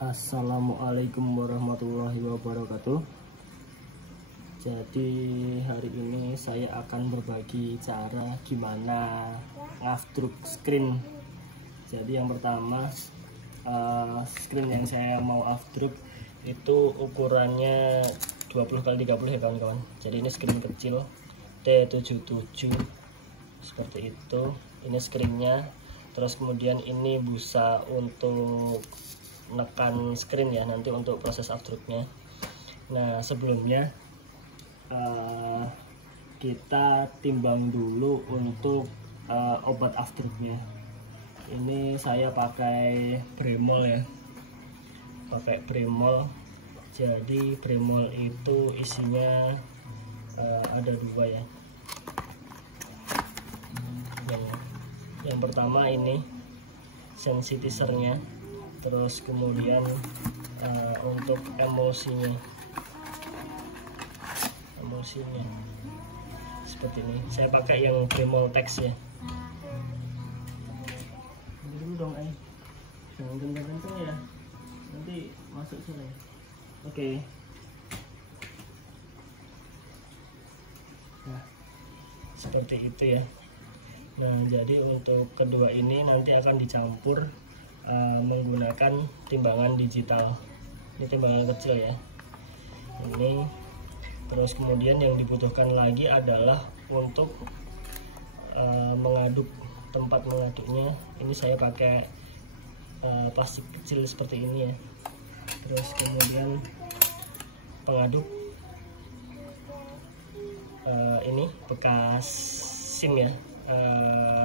Assalamualaikum warahmatullahi wabarakatuh. Jadi hari ini saya akan berbagi cara gimana ngafdruk screen. Jadi yang pertama, screen yang saya mau afdruk itu ukurannya 20x30 ya kawan-kawan. Jadi ini screen kecil T77 seperti itu. Ini screennya. Terus kemudian ini busa untuk menekan screen ya, nanti untuk proses afdruknya. Nah sebelumnya kita timbang dulu untuk obat afdruknya. Ini saya pakai Bremol ya, pakai Bremol. Jadi Bremol itu isinya ada dua ya. Yang pertama ini sensitisernya, terus kemudian untuk emulsinya seperti ini. Saya pakai yang Bremol Tex ya. Dulu dong jangan kenceng-kenceng ya, nanti masuk sini. Oke. Nah seperti itu ya. Nah jadi untuk kedua ini nanti akan dicampur menggunakan timbangan digital. Ini timbangan kecil ya ini. Terus kemudian yang dibutuhkan lagi adalah untuk mengaduk, tempat mengaduknya. Ini saya pakai plastik kecil seperti ini ya. Terus kemudian pengaduk ini bekas SIM ya,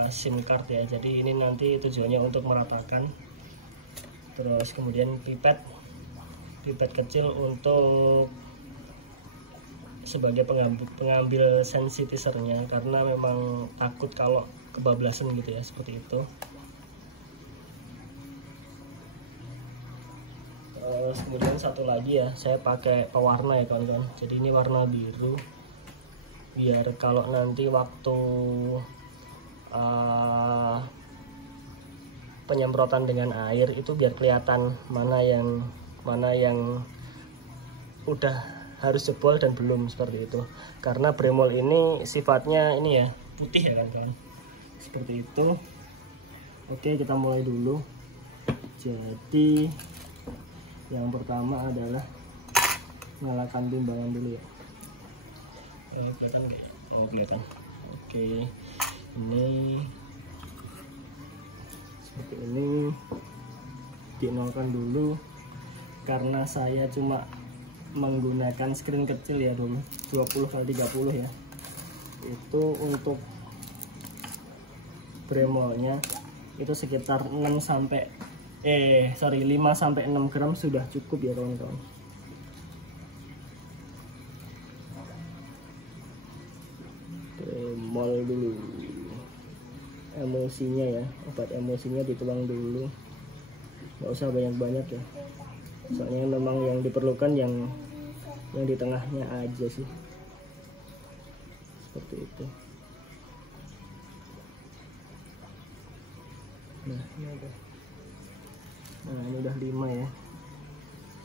SIM card ya. Jadi ini nanti tujuannya untuk meratakan. Terus kemudian pipet kecil untuk sebagai pengambil sensitisernya, karena memang takut kalau kebablasan gitu ya, seperti itu. Terus kemudian satu lagi ya, saya pakai pewarna ya kawan-kawan. Jadi ini warna biru, biar kalau nanti waktu penyemprotan dengan air itu biar kelihatan mana yang udah harus jebol dan belum, seperti itu. Karena Bremol ini sifatnya ini ya, putih ya kan, seperti itu. Oke, kita mulai dulu. Jadi yang pertama adalah nyalakan timbangan dulu ya. Kelihatan nggak? Oh kelihatan. Oke, ini seperti ini, dinolkan dulu karena saya cuma menggunakan screen kecil ya dulu, 20x30 ya. Itu untuk Bremolnya itu sekitar 5 sampai 6 gram sudah cukup ya kawan-kawan. Bremol dulu, emulsinya ya, obat emulsinya dituang dulu, nggak usah banyak-banyak ya, soalnya memang yang diperlukan yang di tengahnya aja sih, seperti itu. Nah ini udah 5 ya,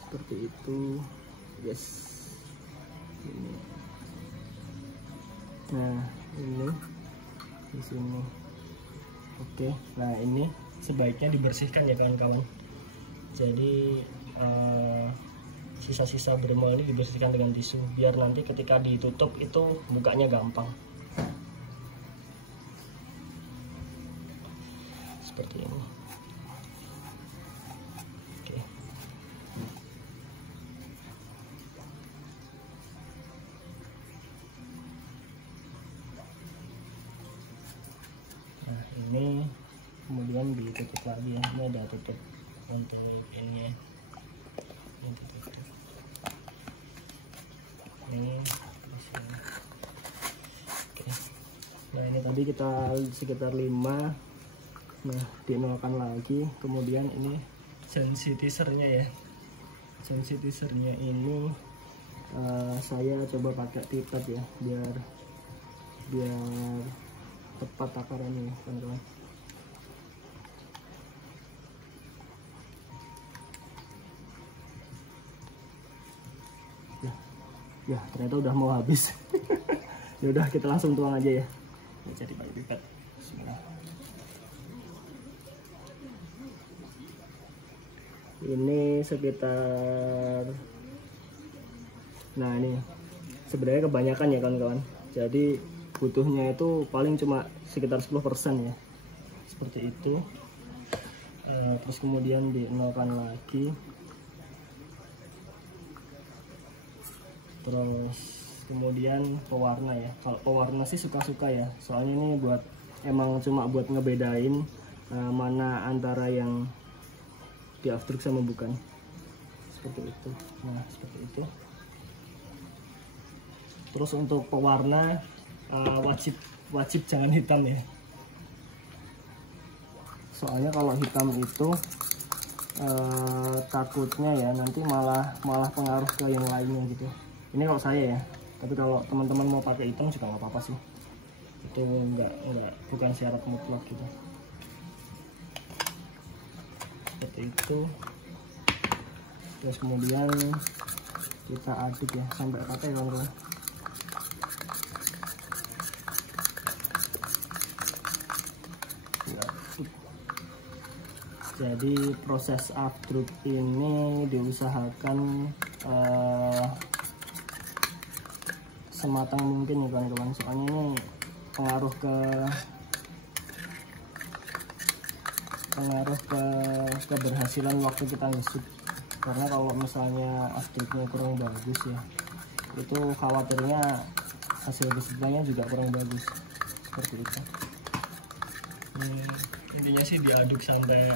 seperti itu. Yes, ini. Nah ini di sini. Oke, nah ini sebaiknya dibersihkan ya kawan-kawan. Jadi sisa-sisa Bremol ini dibersihkan dengan tisu, biar nanti ketika ditutup itu bukanya gampang, seperti ini. Oke. Nah ini kemudian ditutup lagi ya. Ini ada tutup untuk ini ya. Ini ditutup. Ini oke. Nah ini tadi kita sekitar 5. Nah dinolkan lagi. Kemudian ini sensitisernya ya, sensitisernya ini saya coba pakai pipet ya, biar tepat takarannya teman-teman. Ya ternyata udah mau habis. Ya udah kita langsung tuang aja ya. Ini jadi pakai pipet. Bismillah. Ini sekitar, nah ini sebenarnya kebanyakan ya kawan-kawan, jadi butuhnya itu paling cuma sekitar 10% ya, seperti itu. Terus kemudian dinolkan lagi, terus kemudian pewarna ya. Kalau pewarna sih suka-suka ya, soalnya ini buat emang cuma buat ngebedain mana antara yang di afterglow sama bukan, seperti itu. Nah seperti itu. Terus untuk pewarna wajib jangan hitam ya, soalnya kalau hitam itu takutnya ya nanti malah pengaruh ke yang lainnya gitu. Ini kalau saya ya, tapi kalau teman-teman mau pakai hitam juga nggak apa-apa sih, itu bukan syarat mutlak gitu. Seperti itu. Terus kemudian kita aduk ya sampai rata ya kawan-kawan. Jadi proses afterglow ini diusahakan sematang mungkin ya kawan-kawan, soalnya ini pengaruh ke keberhasilan waktu kita ngesut. Karena kalau misalnya afterglow kurang bagus ya, itu khawatirnya hasil gesutnya juga kurang bagus, seperti itu. Intinya sih diaduk sampai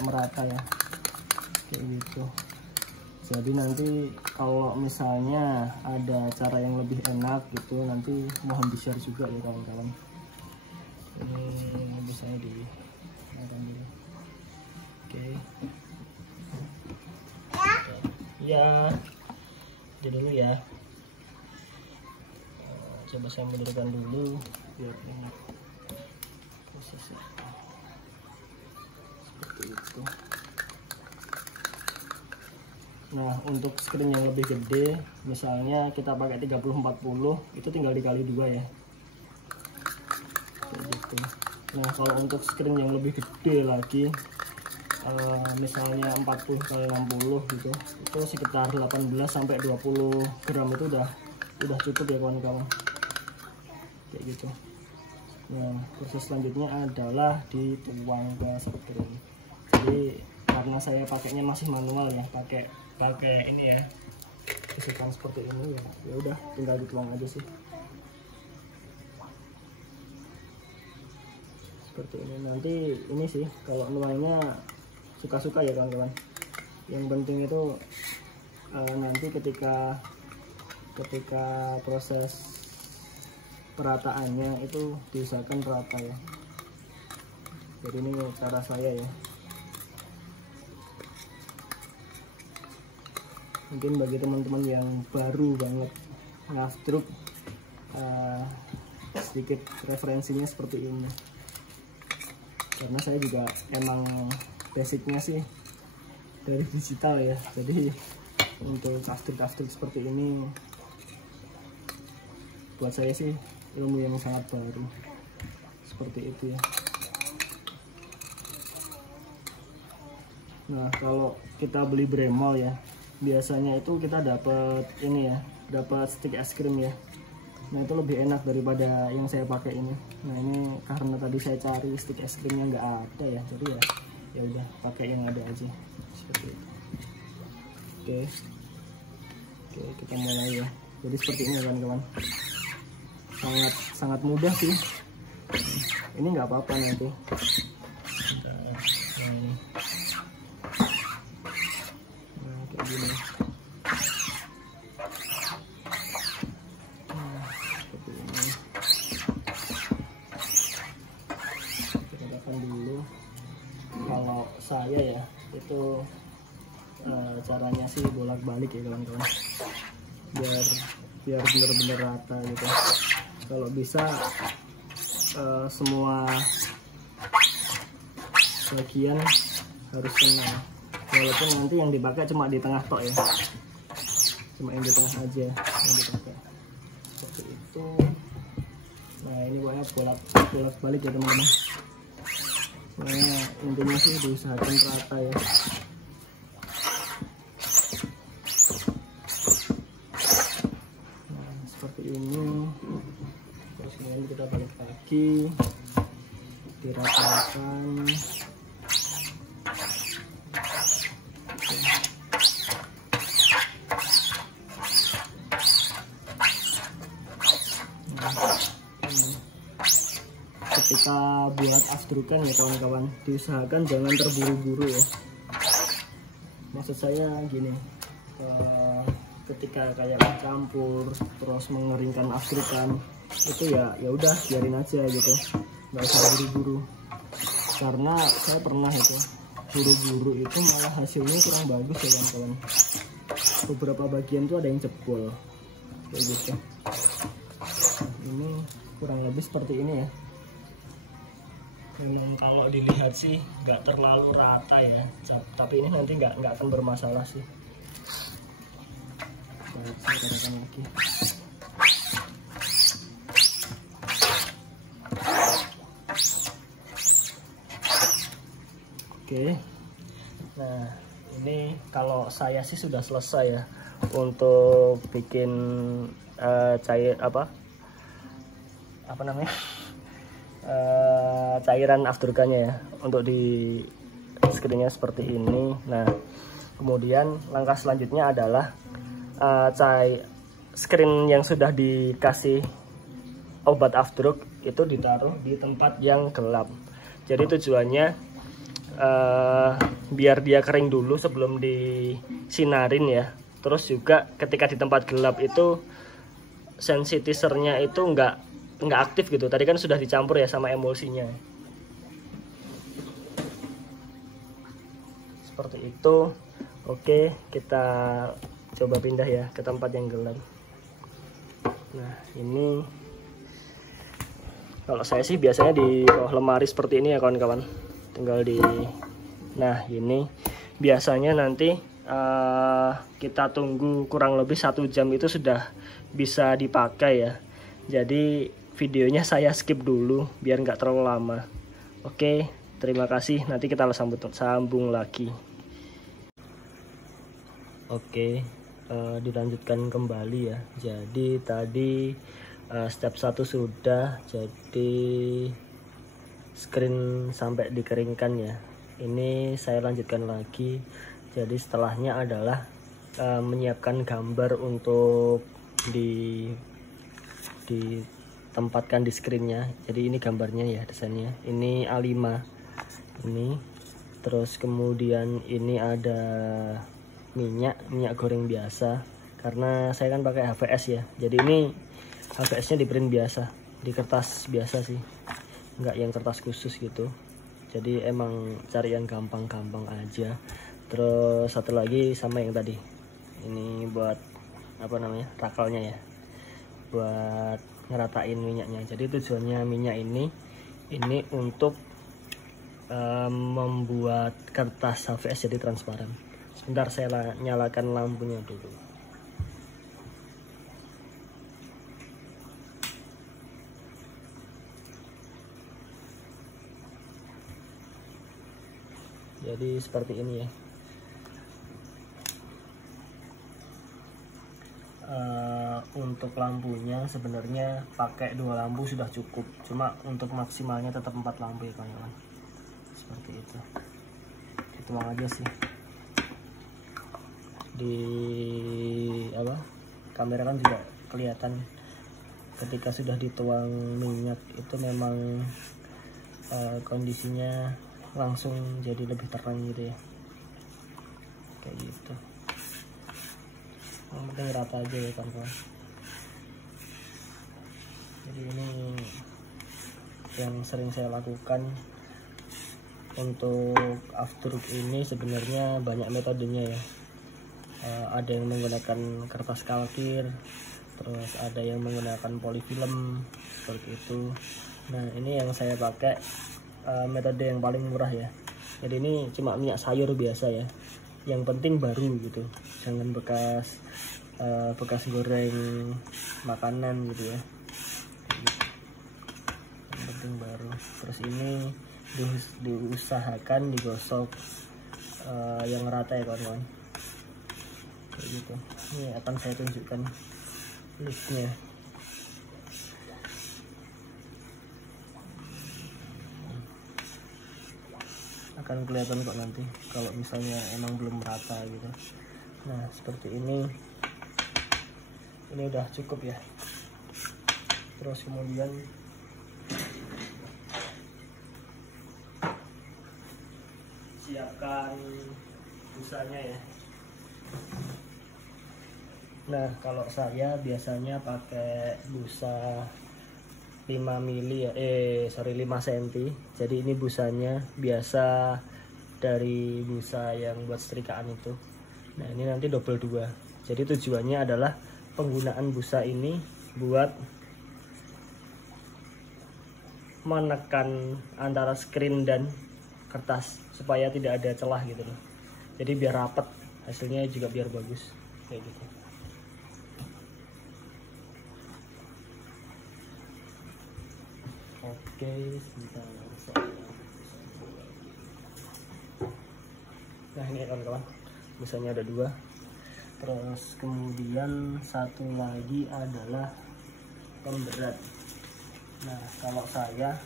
merata ya, kayak gitu. Jadi nanti kalau misalnya ada cara yang lebih enak gitu, nanti mohon di share juga ya kawan-kawan. Ini biasanya di dulu. Oke. Ya, jadi dulu ya. Coba saya mundurkan dulu biar enak prosesnya. Seperti itu. Nah untuk screen yang lebih gede, misalnya kita pakai 30-40, itu tinggal dikali 2 ya. Kayak gitu. Nah kalau untuk screen yang lebih gede lagi, misalnya 40x60 gitu, itu sekitar 18-20 gram itu udah cukup ya kawan-kawan, kayak gitu. Nah proses selanjutnya adalah dituang ke screen. Jadi karena saya pakainya masih manual ya, pakai ini ya, tusukan seperti ini ya udah tinggal dituang aja sih. Seperti ini. Nanti ini sih kalau nuangnya suka-suka ya kawan-kawan. Yang penting itu nanti ketika proses perataannya itu diusahakan rata ya. Jadi ini cara saya ya. Mungkin bagi teman-teman yang baru banget ngaftruk, sedikit referensinya seperti ini. Karena saya juga emang basicnya sih dari digital ya, jadi untuk aftruk seperti ini buat saya sih ilmu yang sangat baru, seperti itu ya. Nah kalau kita beli Bremol ya, biasanya itu kita dapat ini ya, dapat stick es krim ya. Nah itu lebih enak daripada yang saya pakai ini. Nah ini karena tadi saya cari stick es krimnya nggak ada ya, jadi ya udah pakai yang ada aja, seperti itu. Oke, kita mulai ya. Jadi seperti ini kawan-kawan, sangat mudah sih. Ini nggak apa-apa nanti. Nah kayak gini. Dulu kalau saya ya itu caranya sih bolak-balik ya kawan-kawan, biar bener-bener rata gitu. Kalau bisa semua bagian harus kena, walaupun nanti yang dipakai cuma di tengah tok ya. cuma yang di tengah aja yang dipakai seperti itu. Nah ini pokoknya bolak balik ya teman-teman. Pokoknya intinya sih diusahakan rata ya. Nah seperti ini. Terus kemudian kita balik lagi, diratakan. Ketika buat aftercan ya kawan-kawan, diusahakan jangan terburu-buru ya. Maksud saya gini, ketika kayak mencampur terus mengeringkan aftercan itu ya udah biarin aja gitu, nggak usah buru-buru. Karena saya pernah itu buru-buru itu malah hasilnya kurang bagus ya kawan-kawan. Beberapa bagian tuh ada yang jebol kayak gitu. Ini kurang lebih seperti ini ya. Kalau dilihat sih nggak terlalu rata ya, tapi ini nanti nggak akan bermasalah sih. Baik, saya katakan lagi. Oke, nah ini kalau saya sih sudah selesai ya untuk bikin cair apa namanya cairan aftercannya ya, untuk di screennya seperti ini. Nah kemudian langkah selanjutnya adalah screen yang sudah dikasih obat aftercan itu ditaruh di tempat yang gelap. Jadi tujuannya biar dia kering dulu sebelum disinarin ya. Terus juga ketika di tempat gelap itu sensitisernya itu nggak aktif gitu. Tadi kan sudah dicampur ya sama emulsinya. Seperti itu. Oke, kita coba pindah ya ke tempat yang gelap. Nah ini kalau saya sih biasanya di bawah lemari seperti ini ya kawan-kawan. Tinggal di, nah ini biasanya nanti kita tunggu kurang lebih 1 jam itu sudah bisa dipakai ya. Jadi videonya saya skip dulu biar nggak terlalu lama. Oke, terima kasih. Nanti kita sambung lagi. Oke, dilanjutkan kembali ya. Jadi tadi step 1 sudah, jadi screen sampai dikeringkan ya. Ini saya lanjutkan lagi. Jadi setelahnya adalah menyiapkan gambar untuk ditempatkan di screennya. Jadi ini gambarnya ya, desainnya. Ini A5 ini. Terus kemudian ini ada minyak goreng biasa. Karena saya kan pakai HVS ya. Jadi ini HVS-nya di print biasa, di kertas biasa sih. Enggak yang kertas khusus gitu. Jadi emang cari yang gampang-gampang aja. Terus satu lagi sama yang tadi. Ini buat apa namanya? Rakelnya ya. Buat ngeratain minyaknya. Jadi tujuannya minyak ini untuk membuat kertas HVS jadi transparan. Sebentar saya nyalakan lampunya dulu. Jadi seperti ini ya. Untuk lampunya sebenarnya pakai 2 lampu sudah cukup. Cuma untuk maksimalnya tetap 4 lampu ya kawan-kawan. Seperti itu. Dituang aja sih. Di kamera kan juga kelihatan ketika sudah dituang minyak itu memang kondisinya langsung jadi lebih terang gitu ya, kayak gitu. Yang penting rata aja ya kawan-kawan. Jadi ini yang sering saya lakukan untuk aftercan ini. Sebenarnya banyak metodenya ya. Ada yang menggunakan kertas kalkir, terus ada yang menggunakan polifilm seperti itu. Nah ini yang saya pakai metode yang paling murah ya. Jadi ini cuma minyak sayur biasa ya, yang penting baru gitu, jangan bekas bekas goreng makanan gitu ya. Yang penting baru. Terus ini diusahakan digosok yang rata ya kawan-kawan, kayak gitu. Ini akan saya tunjukkan listnya. Akan kelihatan kok nanti kalau misalnya emang belum rata gitu. Nah seperti ini udah cukup ya. Terus kemudian siapkan busanya ya. Nah kalau saya biasanya pakai busa 5 mili ya, 5 cm. Jadi ini busanya biasa dari busa yang buat setrikaan itu. Nah ini nanti double 2. Jadi tujuannya adalah penggunaan busa ini buat menekan antara screen dan kertas supaya tidak ada celah gitu loh. Jadi biar rapet, hasilnya juga biar bagus kayak gitu. Oke, sebentar. Nah ini kawan-kawan, busanya ada 2. Terus kemudian satu lagi adalah pemberat. Nah kalau saya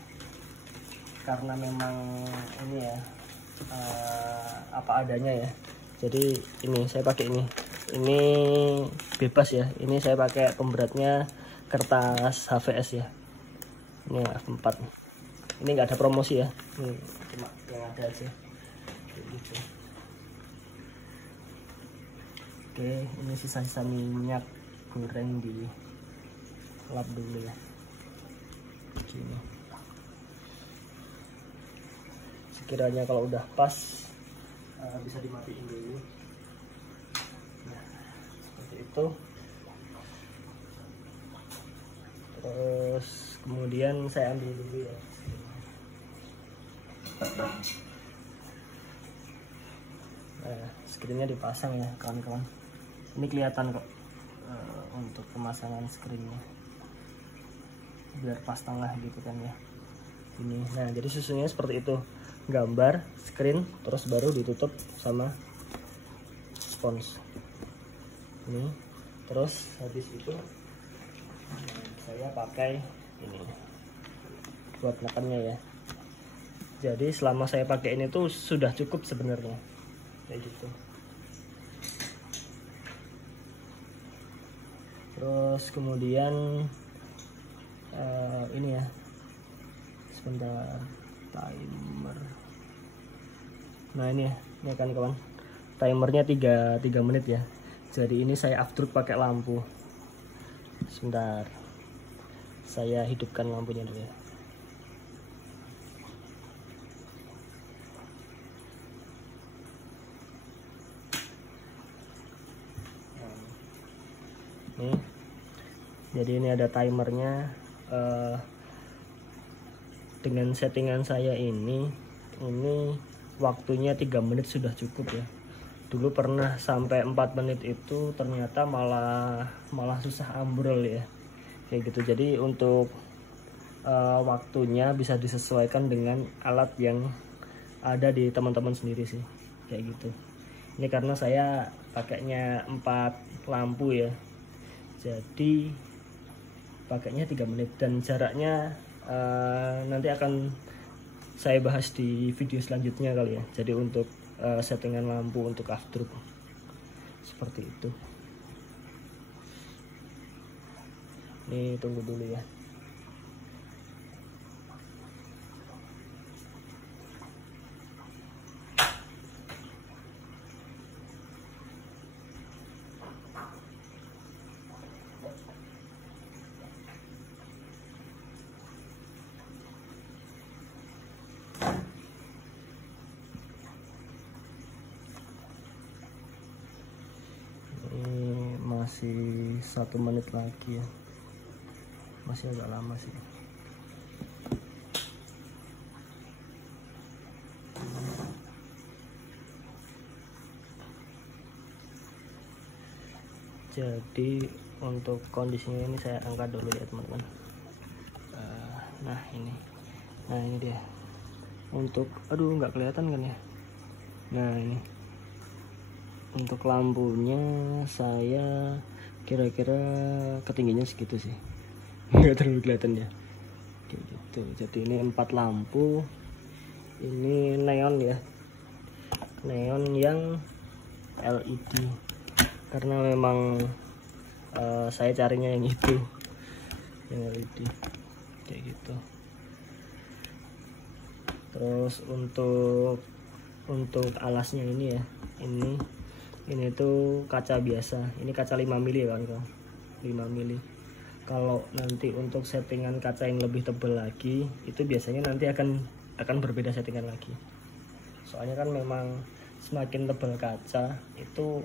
karena memang ini ya apa adanya ya, jadi ini saya pakai ini bebas ya. Ini saya pakai pemberatnya kertas HVS ya, ini F4. Ini nggak ada promosi ya, ini cuma yang ada aja gitu. Oke, ini sisa-sisa minyak goreng di lap dulu ya. Gini. Sekiranya kalau udah pas bisa dimatiin dulu. Nah, seperti itu. Terus kemudian saya ambil dulu ya. Nah, screennya dipasang ya kawan-kawan. Ini kelihatan kok untuk pemasangan screennya, biar pas tengah gitu kan ya. Ini, nah jadi susunnya seperti itu, gambar, screen, terus baru ditutup sama spons. Ini, terus habis itu saya pakai ini buat nekannya ya. Jadi selama saya pakai ini tuh sudah cukup sebenarnya, kayak gitu. Terus kemudian ini ya, sebentar, timer. Nah ini ya, ini kan kawan, timernya 3 menit ya. Jadi ini saya after pakai lampu. Sebentar, saya hidupkan lampunya dulu ya. Nih, jadi ini ada timernya. Dengan settingan saya ini waktunya 3 menit sudah cukup ya. Dulu pernah sampai 4 menit itu ternyata malah susah ambrol ya, kayak gitu. Jadi untuk waktunya bisa disesuaikan dengan alat yang ada di teman-teman sendiri sih, kayak gitu. Ini karena saya pakainya 4 lampu ya, jadi pakainya 3 menit. Dan jaraknya nanti akan saya bahas di video selanjutnya kali ya. Jadi untuk settingan lampu untuk after seperti itu. Ini tunggu dulu ya. Masih 1 menit lagi ya, masih agak lama sih. Jadi untuk kondisinya ini saya angkat dulu ya teman-teman. Nah ini dia. Untuk nggak kelihatan kan ya. Nah ini untuk lampunya saya kira-kira ketinggiannya segitu sih, nggak terlalu kelihatan ya kayak gitu. Jadi ini 4 lampu, ini neon ya, neon yang LED karena memang saya carinya yang itu, yang LED kayak gitu. Terus untuk alasnya ini ya, ini tuh kaca biasa, ini kaca 5 mili ya kan, 5 mili. Kalau nanti untuk settingan kaca yang lebih tebal lagi, itu biasanya nanti akan berbeda settingan lagi. Soalnya kan memang semakin tebal kaca itu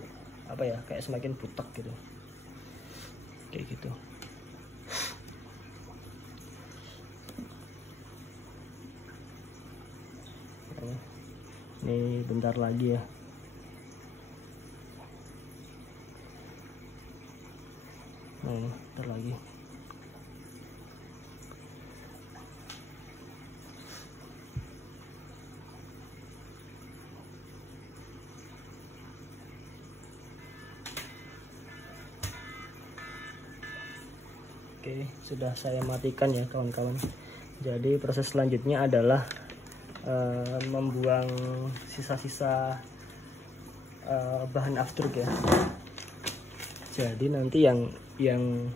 apa ya, kayak semakin butek gitu, kayak gitu. Ini bentar lagi ya. Nah ini bentar lagi. Oke, sudah saya matikan ya kawan-kawan. Jadi proses selanjutnya adalah membuang sisa-sisa bahan afterburn ya. Jadi nanti yang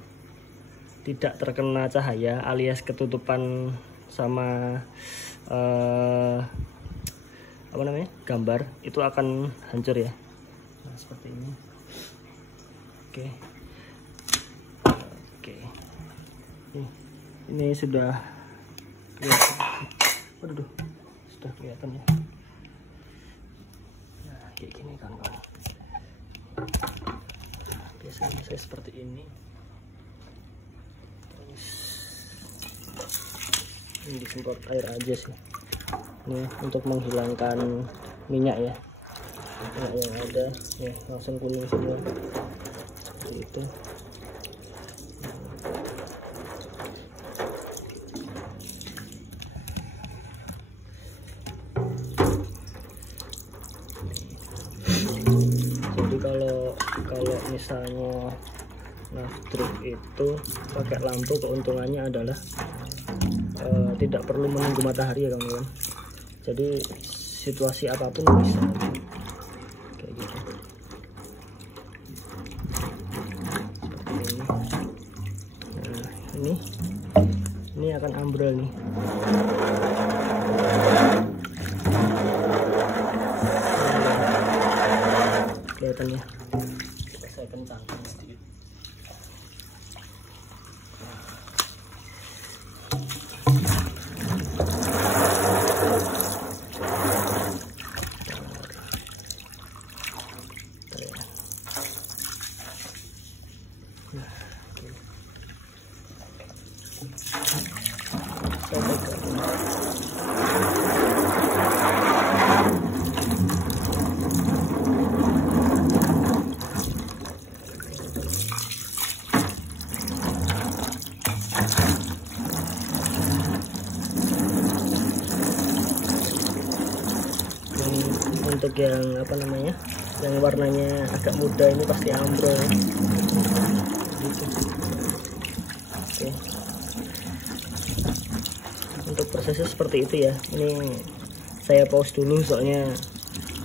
tidak terkena cahaya alias ketutupan sama gambar itu akan hancur ya. Nah seperti ini. Oke. Ini sudah kelihatan. Waduh, sudah kelihatan ya. Nah kayak gini kan kawan. Biasanya saya seperti ini. Terus ini disemprot air aja sih. Ini untuk menghilangkan minyak ya. Minyak yang ada ya, langsung kuning semua. Seperti itu. Jadi kalau misalnya truk itu pakai lampu, keuntungannya adalah tidak perlu menunggu matahari ya kawan-kawan. Jadi situasi apapun bisa kayak gitu. Seperti ini. Nah, ini akan ambrol nih. Kelihatan ya. Coba saya kencangkan sedikit. Untuk yang yang warnanya agak muda ini pasti ambrol gitu. Oke. Untuk prosesnya seperti itu ya. Ini saya pause dulu soalnya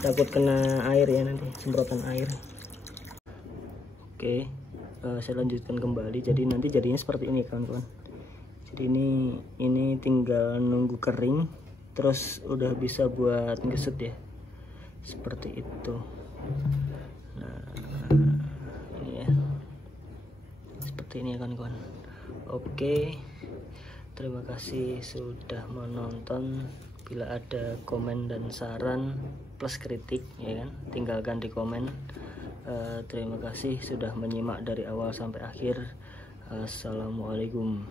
takut kena air ya, nanti semprotan air. Oke, saya lanjutkan kembali. Jadi nanti jadinya seperti ini kawan-kawan. Jadi ini tinggal nunggu kering, terus udah bisa buat ngesut ya, seperti itu. Nah ini ya, seperti ini ya kawan-kawan. Oke, terima kasih sudah menonton. Bila ada komen dan saran plus kritik ya kan, tinggalkan di komen. Terima kasih sudah menyimak dari awal sampai akhir. Assalamualaikum.